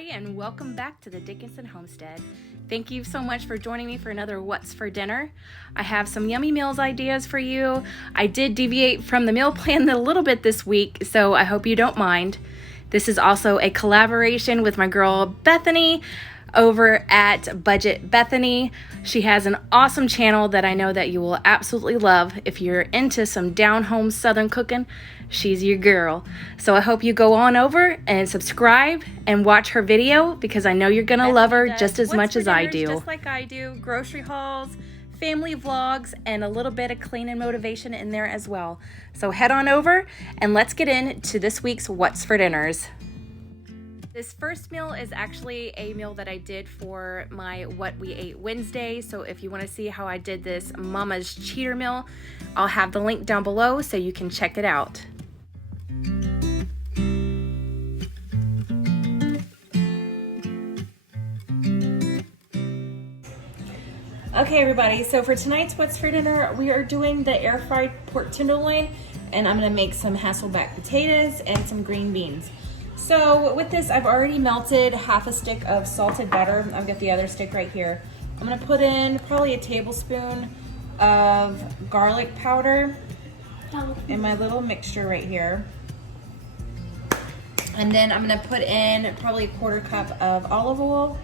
everybody, and welcome back to the Dickinson Homestead. Thank you so much for joining me for another What's for Dinner. I have some yummy meals ideas for you. I did deviate from the meal plan a little bit this week, so I hope you don't mind. This is also a collaboration with my girl Bethany over at Budget Bethanie. She has an awesome channel that I know that you will absolutely love. If you're into some down-home southern cooking, she's your girl. So I hope you go on over and subscribe and watch her video because I know you're gonna love her just as much as I do. Just like I do, grocery hauls, family vlogs, and a little bit of cleaning motivation in there as well. So head on over and let's get into this week's What's for Dinners. This first meal is actually a meal that I did for my What We Ate Wednesday. So if you want to see how I did this Mama's cheater meal, I'll have the link down below so you can check it out. Okay everybody, so for tonight's What's for Dinner, we are doing the air fried pork tenderloin, and I'm gonna make some Hasselback potatoes and some green beans. So with this, I've already melted half a stick of salted butter. I've got the other stick right here. I'm gonna put in probably a tablespoon of garlic powder in my little mixture right here. And then I'm gonna put in probably a quarter cup of olive oil.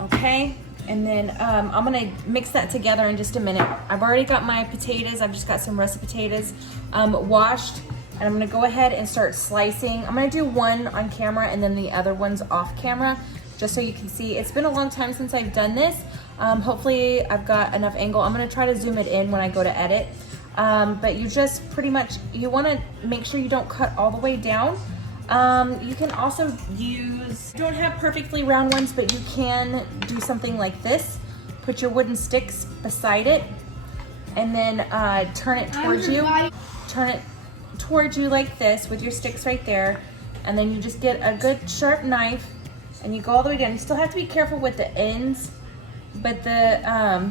Okay. And then I'm gonna mix that together in just a minute. I've already got my potatoes. I've just got some russet potatoes washed, and I'm gonna go ahead and start slicing. I'm gonna do one on camera and then the other one's off camera, just so you can see. It's been a long time since I've done this. Hopefully I've got enough angle. I'm gonna try to zoom it in when I go to edit. But you just pretty much, you wanna make sure you don't cut all the way down. You can also use, you don't have perfectly round ones, but you can do something like this. Put your wooden sticks beside it and then turn it towards you. Turn it towards you like this with your sticks right there. And then you just get a good sharp knife and you go all the way down. You still have to be careful with the ends, but the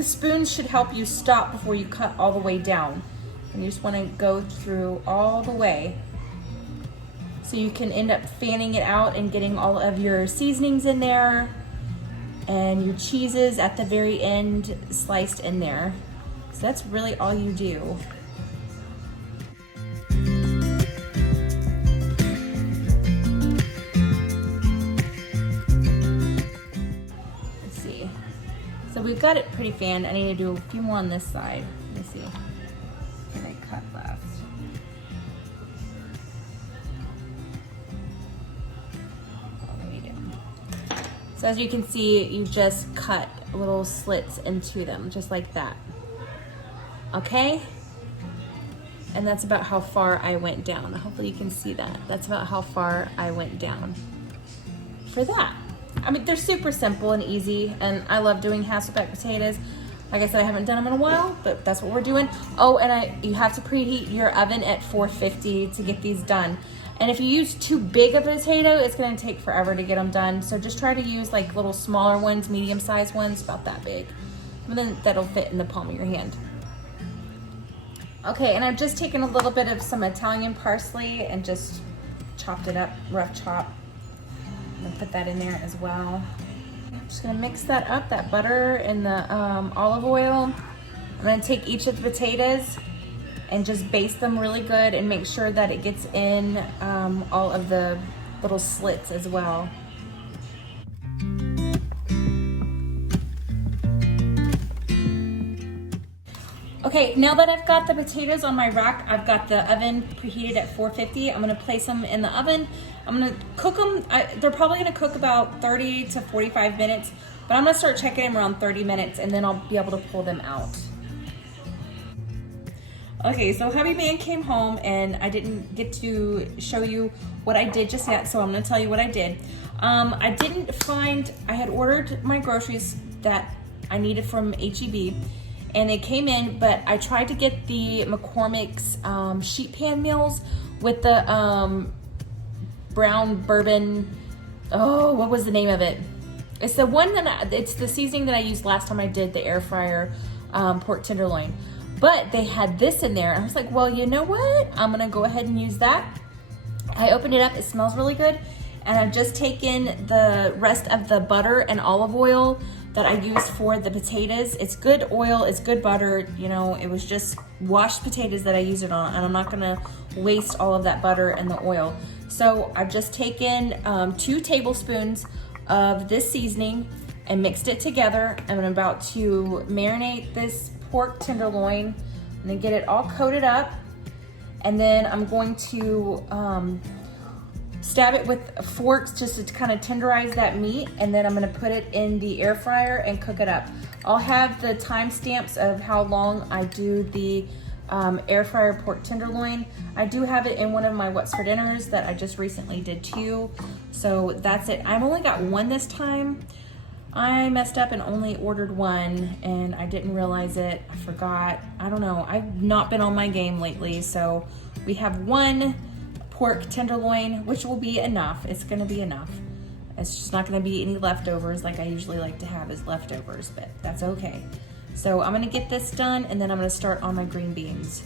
spoons should help you stop before you cut all the way down. And you just want to go through all the way so you can end up fanning it out and getting all of your seasonings in there and your cheeses at the very end sliced in there. So that's really all you do. Let's see. So we've got it pretty fanned. I need to do a few more on this side. Let me see. Cut left. All the way down. So as you can see, you just cut little slits into them, just like that. Okay? And that's about how far I went down. Hopefully you can see that. That's about how far I went down for that. I mean, they're super simple and easy, and I love doing Hasselback potatoes. Like I said, I haven't done them in a while, but that's what we're doing. Oh, and you have to preheat your oven at 450 to get these done. And if you use too big of a potato, it's gonna take forever to get them done. So just try to use like little smaller ones, medium-sized ones, about that big. And then that'll fit in the palm of your hand. Okay, and I've just taken a little bit of some Italian parsley and just chopped it up, rough chop. I'm gonna put that in there as well. I'm just gonna mix that up, that butter and the olive oil. I'm gonna take each of the potatoes and just baste them really good and make sure that it gets in all of the little slits as well. Okay, now that I've got the potatoes on my rack, I've got the oven preheated at 450. I'm gonna place them in the oven. I'm gonna cook them. They're probably gonna cook about 30 to 45 minutes, but I'm gonna start checking them around 30 minutes and then I'll be able to pull them out. Okay, so hubby man came home and I didn't get to show you what I did just yet, so I'm gonna tell you what I did. I had ordered my groceries that I needed from HEB, and they came in, but I tried to get the McCormick's sheet pan meals with the brown bourbon. Oh, what was the name of it? It's the one that it's the seasoning that I used last time I did the air fryer pork tenderloin. but they had this in there. I was like, well, you know what? I'm gonna go ahead and use that. I opened it up, it smells really good. And I've just taken the rest of the butter and olive oil that I used for the potatoes. It's good oil, it's good butter, you know, it was just washed potatoes that I used it on, and I'm not gonna waste all of that butter and the oil. So I've just taken 2 tablespoons of this seasoning and mixed it together. I'm about to marinate this pork tenderloin and then get it all coated up. And then I'm going to stab it with forks just to kind of tenderize that meat, and then I'm gonna put it in the air fryer and cook it up. I'll have the timestamps of how long I do the air fryer pork tenderloin. I do have it in one of my What's for Dinners that I just recently did too. So that's it. I've only got one this time. I messed up and only ordered one, and I didn't realize it. I forgot. I don't know. I've not been on my game lately, so we have one pork tenderloin, which will be enough. It's gonna be enough. It's just not gonna be any leftovers like I usually like to have as leftovers, but that's okay. So I'm gonna get this done, and then I'm gonna start on my green beans.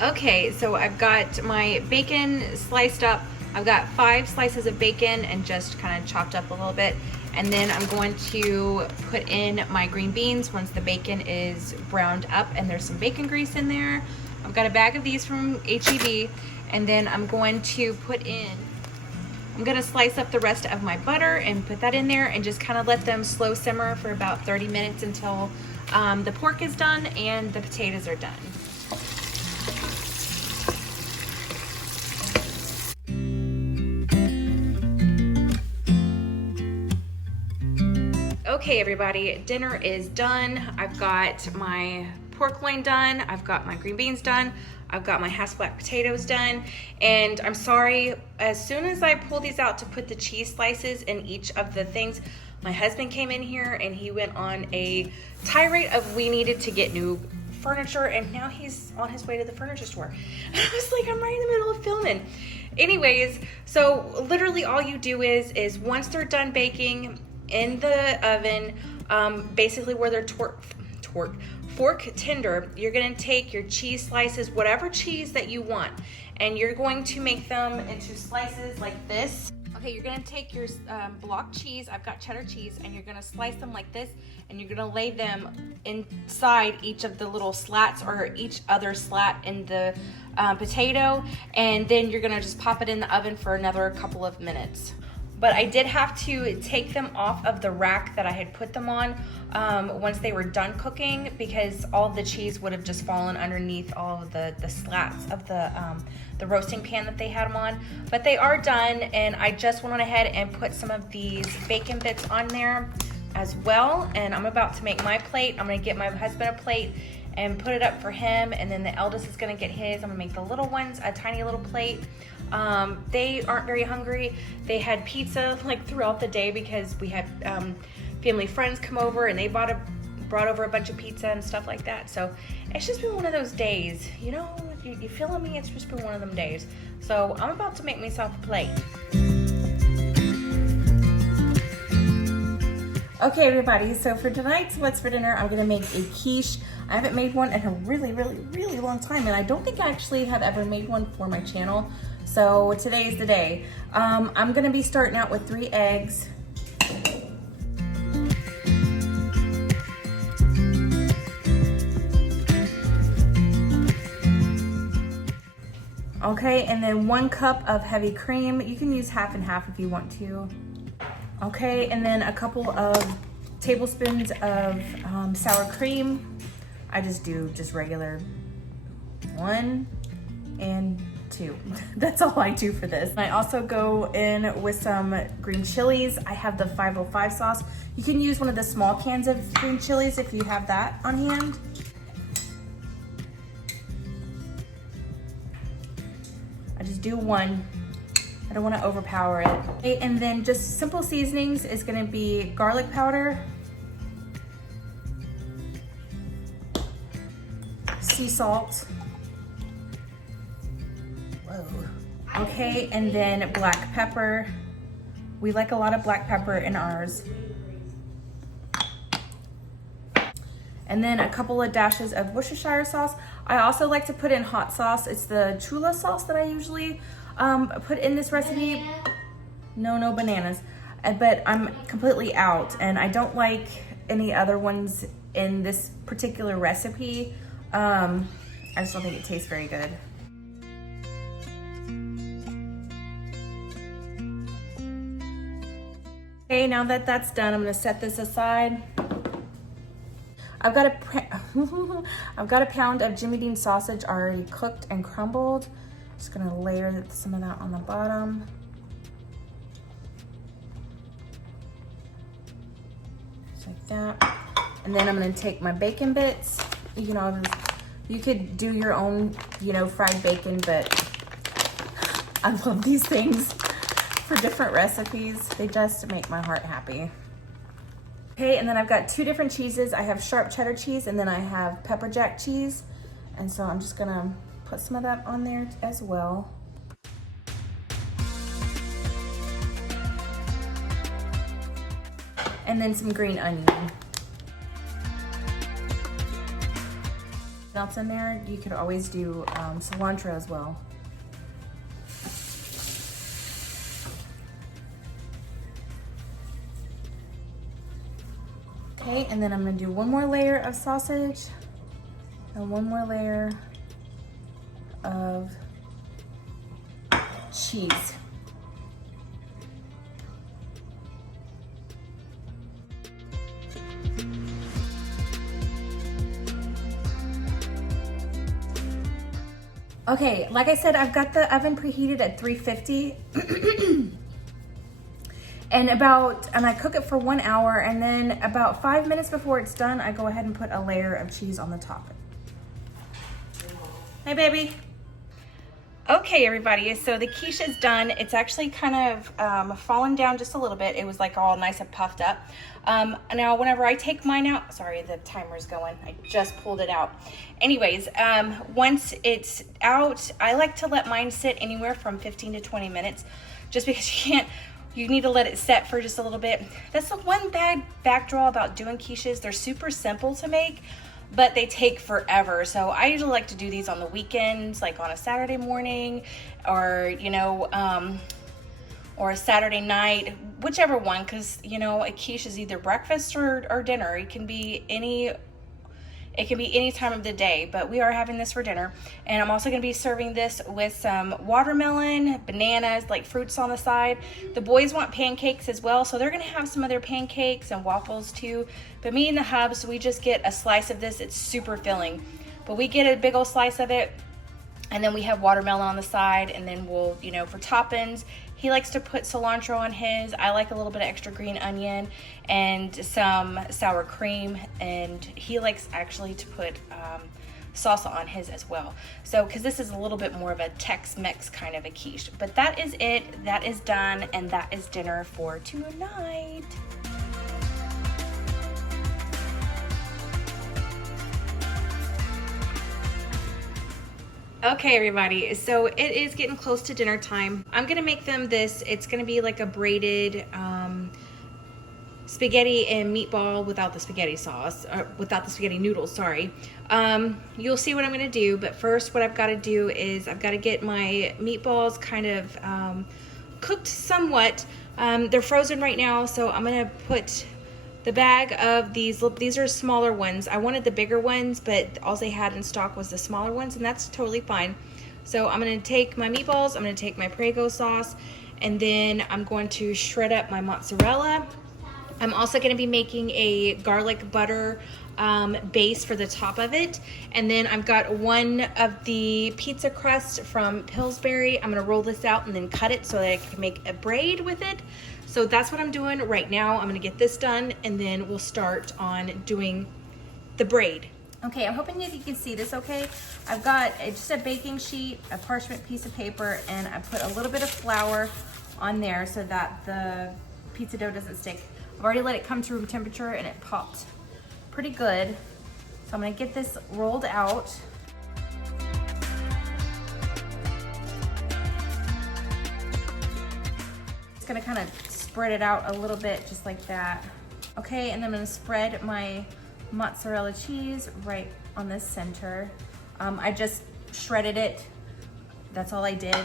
Okay, so I've got my bacon sliced up. I've got 5 slices of bacon and just kind of chopped up a little bit. And then I'm going to put in my green beans once the bacon is browned up and there's some bacon grease in there. I've got a bag of these from H-E-B, and then I'm going to I'm gonna slice up the rest of my butter and put that in there and just kind of let them slow simmer for about 30 minutes until the pork is done and the potatoes are done. Okay, everybody, dinner is done. I've got my pork loin done. I've got my green beans done. I've got my Hasselback potatoes done. And I'm sorry, as soon as I pulled these out to put the cheese slices in each of the things, my husband came in here and he went on a tirade of we needed to get new furniture, and now he's on his way to the furniture store. I was like, I'm right in the middle of filming. Anyways, so literally all you do is once they're done baking in the oven, basically where they're fork tender, you're gonna take your cheese slices, whatever cheese that you want, and you're going to make them into slices like this. Okay, you're gonna take your block cheese, I've got cheddar cheese, and you're gonna slice them like this, and you're gonna lay them inside each of the little slats or each other slat in the potato, and then you're gonna just pop it in the oven for another couple of minutes. But I did have to take them off of the rack that I had put them on once they were done cooking, because all of the cheese would have just fallen underneath all of the slats of the roasting pan that they had them on. But they are done, and I just went on ahead and put some of these bacon bits on there as well. And I'm about to make my plate. I'm gonna get my husband a plate and put it up for him, and then the eldest is gonna get his. I'm gonna make the little ones a tiny little plate. They aren't very hungry. They had pizza like throughout the day because we had family friends come over, and they brought over a bunch of pizza and stuff like that. So it's just been one of those days, you know, you feeling me? It's just been one of them days. So I'm about to make myself a plate. Okay, everybody, so for tonight's What's for Dinner, I'm gonna make a quiche. I haven't made one in a really, really, really long time, and I don't think I actually have ever made one for my channel. So today is the day. I'm gonna be starting out with 3 eggs. Okay, and then 1 cup of heavy cream. You can use half and half if you want to. Okay, and then a couple of tablespoons of sour cream. I just do regular 1 and 2. That's all I do for this. I also go in with some green chilies. I have the 505 sauce. You can use one of the small cans of green chilies if you have that on hand. I just do 1. I don't want to overpower it. Okay, and then just simple seasonings is going to be garlic powder, sea salt, okay, and then black pepper. We like a lot of black pepper in ours. And then a couple of dashes of Worcestershire sauce. I also like to put in hot sauce. It's the Chula sauce that I usually put in this recipe. No bananas. But I'm completely out, and I don't like any other ones in this particular recipe. I just don't think it tastes very good. Okay, now that that's done, I'm gonna set this aside. I've got a pound of Jimmy Dean sausage already cooked and crumbled. Just gonna layer some of that on the bottom. Just like that. And then I'm gonna take my bacon bits. You know, you could do your own, you know, fried bacon, but I love these things for different recipes. They just make my heart happy. Okay, and then I've got two different cheeses. I have sharp cheddar cheese, and then I have pepper jack cheese. And so I'm just gonna put some of that on there as well. And then some green onion. What else in there? You could always do cilantro as well. Okay, and then I'm gonna do one more layer of sausage and one more layer of cheese. Okay, like I said, I've got the oven preheated at 350. And I cook it for 1 hour, and then about 5 minutes before it's done, I go ahead and put a layer of cheese on the top. Hey, baby. Okay, everybody, so the quiche is done. It's actually kind of fallen down just a little bit. It was like all nice and puffed up. Now, whenever I take mine out, sorry, the timer's going. I just pulled it out. Anyways, once it's out, I like to let mine sit anywhere from 15 to 20 minutes, just because you need to let it set for just a little bit. That's the one bad backdraw about doing quiches. They're super simple to make, but they take forever. So I usually like to do these on the weekends, like on a Saturday morning, or, you know, or a Saturday night, whichever one, because, you know, a quiche is either breakfast or dinner. It can be any time of the day, but we are having this for dinner. And I'm also going to be serving this with some watermelon, bananas, like fruits on the side. The boys want pancakes as well, so they're going to have some of their pancakes and waffles too. But me and the hubs, we just get a slice of this. It's super filling, but we get a big old slice of it, and then we have watermelon on the side, and then we'll, you know, for toppings, he likes to put cilantro on his. I like a little bit of extra green onion and some sour cream, and he likes actually to put salsa on his as well. So, because this is a little bit more of a Tex-Mex kind of a quiche. But that is it. That is done, and that is dinner for tonight. Okay, everybody, so it is getting close to dinner time. I'm gonna make them this. It's gonna be like a braided spaghetti and meatball without the spaghetti sauce, or without the spaghetti noodles, sorry. You'll see what I'm gonna do, but first what I've gotta do is I've gotta get my meatballs kind of cooked somewhat. They're frozen right now, so I'm gonna put the bag of these are smaller ones. I wanted the bigger ones, but all they had in stock was the smaller ones, and that's totally fine. So I'm gonna take my meatballs, I'm gonna take my Prego sauce, and then I'm going to shred up my mozzarella. I'm also gonna be making a garlic butter base for the top of it. And then I've got one of the pizza crust from Pillsbury. I'm gonna roll this out and then cut it so that I can make a braid with it. So that's what I'm doing right now. I'm gonna get this done, and then we'll start on doing the braid. Okay, I'm hoping that you can see this okay. I've got just a baking sheet, a parchment piece of paper, and I put a little bit of flour on there so that the pizza dough doesn't stick. I've already let it come to room temperature, and it popped pretty good. So I'm gonna get this rolled out. Just gonna kind of spread it out a little bit, just like that. Okay, and then I'm gonna spread my mozzarella cheese right on the center. I just shredded it. That's all I did.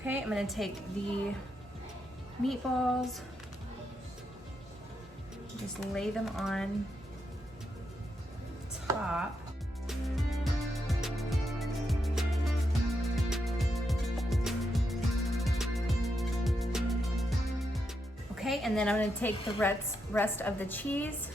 Okay, I'm gonna take the meatballs, just lay them on top. Okay, and then I'm gonna take the rest of the cheese.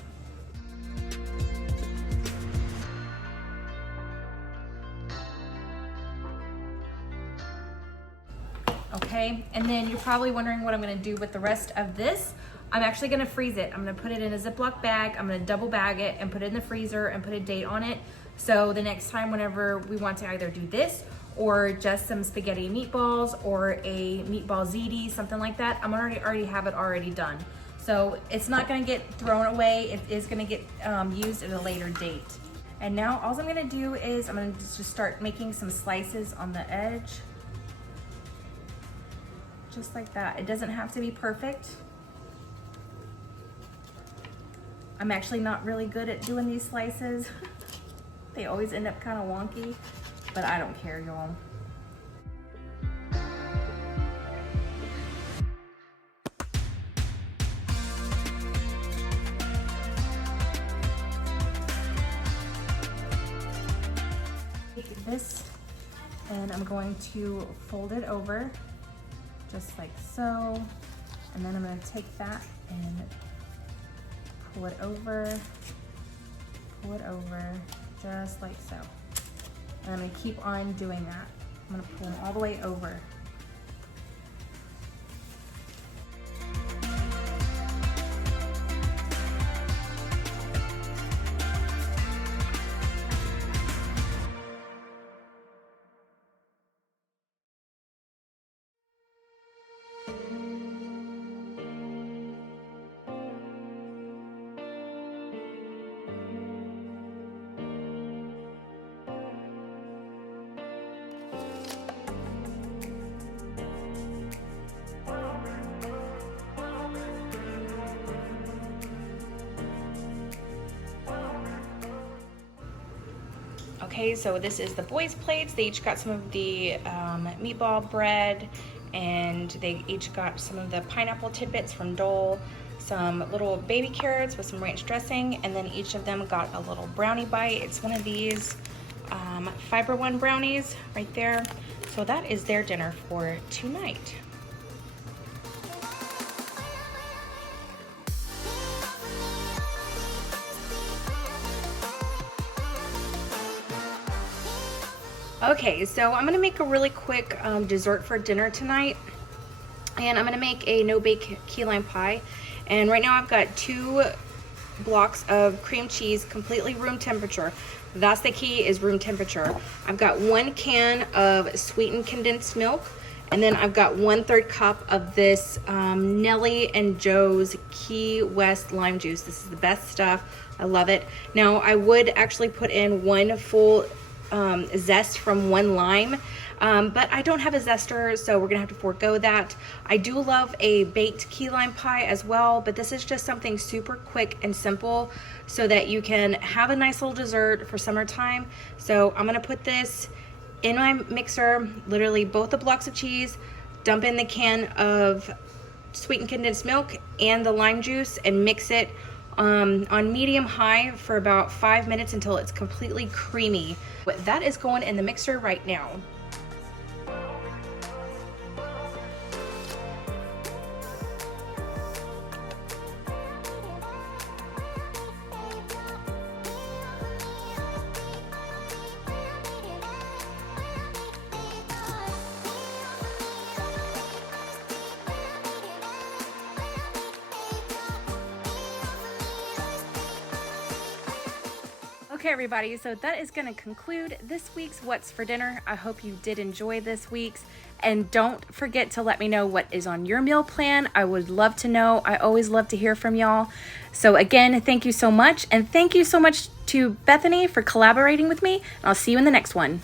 Okay, and then you're probably wondering what I'm gonna do with the rest of this. I'm actually gonna freeze it. I'm gonna put it in a Ziploc bag. I'm gonna double bag it and put it in the freezer and put a date on it. So the next time whenever we want to either do this or just some spaghetti meatballs or a meatball ziti, something like that, I'm already have it already done. So it's not gonna get thrown away. It is gonna get used at a later date. And now all I'm gonna do is I'm gonna just start making some slices on the edge. Just like that. It doesn't have to be perfect. I'm actually not really good at doing these slices. They always end up kind of wonky, but I don't care, y'all. Take this and I'm going to fold it over just like so, and then I'm going to take that and pull it over, just like so. And I'm going to keep on doing that. I'm going to pull them all the way over. Okay, so this is the boys' plates. They each got some of the meatball bread, and they each got some of the pineapple tidbits from Dole, some little baby carrots with some ranch dressing, and then each of them got a little brownie bite. It's one of these Fiber One brownies right there. So that is their dinner for tonight. Okay, so I'm gonna make a really quick dessert for dinner tonight, and I'm gonna make a no-bake key lime pie. And right now I've got 2 blocks of cream cheese, completely room temperature. That's the key, is room temperature. I've got 1 can of sweetened condensed milk, and then I've got 1/3 cup of this Nellie and Joe's Key West lime juice. This is the best stuff. I love it. Now I would actually put in 1 full zest from 1 lime, but I don't have a zester, so we're gonna have to forego that. I do love a baked key lime pie as well, but this is just something super quick and simple so that you can have a nice little dessert for summertime. So I'm gonna put this in my mixer, literally both the blocks of cheese, dump in the can of sweetened condensed milk and the lime juice, and mix it on medium high for about 5 minutes until it's completely creamy. That is going in the mixer right now. Okay everybody, so that is going to conclude this week's What's for Dinner. I hope you did enjoy this week's, and don't forget to let me know what is on your meal plan. I would love to know. I always love to hear from y'all. So again, thank you so much, and thank you so much to Bethany for collaborating with me, and I'll see you in the next one.